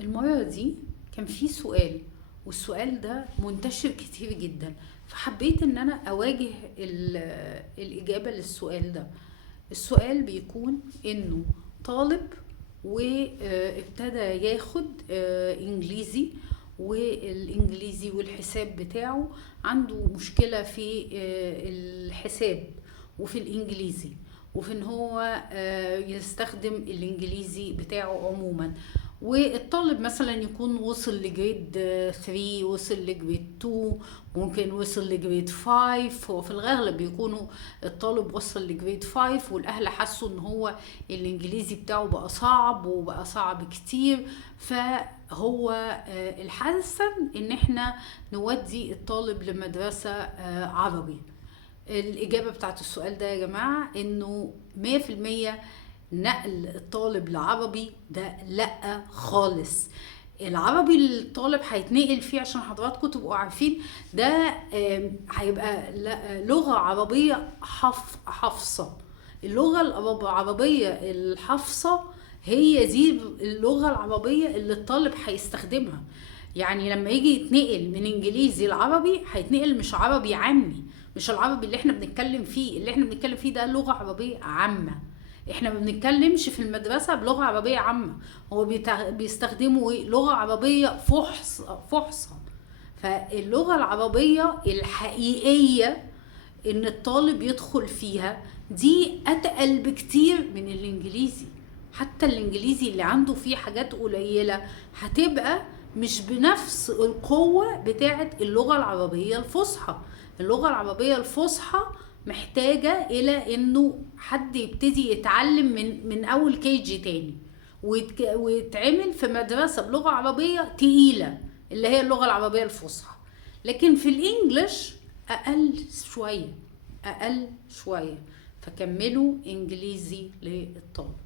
المرة دي كان في سؤال، والسؤال ده منتشر كتير جدا، فحبيت ان انا اواجه الاجابة للسؤال ده. السؤال بيكون انه طالب وابتدى ياخد انجليزي، والانجليزي والحساب بتاعه عنده مشكلة في الحساب وفي الانجليزي، وفي ان هو يستخدم الانجليزي بتاعه عموما. والطالب مثلا يكون وصل لجريد 3، وصل لجريد 2، ممكن وصل لجريد 5. هو في الغالب بيكونوا الطالب وصل لجريد 5 والاهل حسوا ان هو الانجليزي بتاعه بقى صعب وبقى صعب كتير. فهو الحسن ان احنا نودي الطالب لمدرسة عربي. الإجابة بتاعت السؤال ده يا جماعة إنه 100% نقل الطالب لعربي ده لأ خالص. العربي اللي الطالب هيتنقل فيه عشان حضراتكم تبقوا عارفين ده هيبقى لغة عربية حفصة. اللغة العربية الحفصة هي دي اللغة العربية اللي الطالب هيستخدمها. يعني لما يجي يتنقل من انجليزي لعربي هيتنقل مش عربي عامي، مش العربي اللي احنا بنتكلم فيه. اللي احنا بنتكلم فيه ده لغة عربية عامة. احنا ما بنتكلمش في المدرسة بلغة عربية عامة، هو بيستخدموا ايه؟ لغة عربية فحصة. فاللغة العربية الحقيقية ان الطالب يدخل فيها دي اتقل بكتير من الانجليزي. حتى الانجليزي اللي عنده فيه حاجات قليلة هتبقى مش بنفس القوة بتاعة اللغة العربية الفصحى. اللغة العربية الفصحى محتاجة الى انه حد يبتدي يتعلم من اول كيجي تاني، ويتعمل في مدرسة بلغة عربية تقيلة اللي هي اللغة العربية الفصحى. لكن في الانجليش اقل شوية. فكملوا انجليزي للطالب.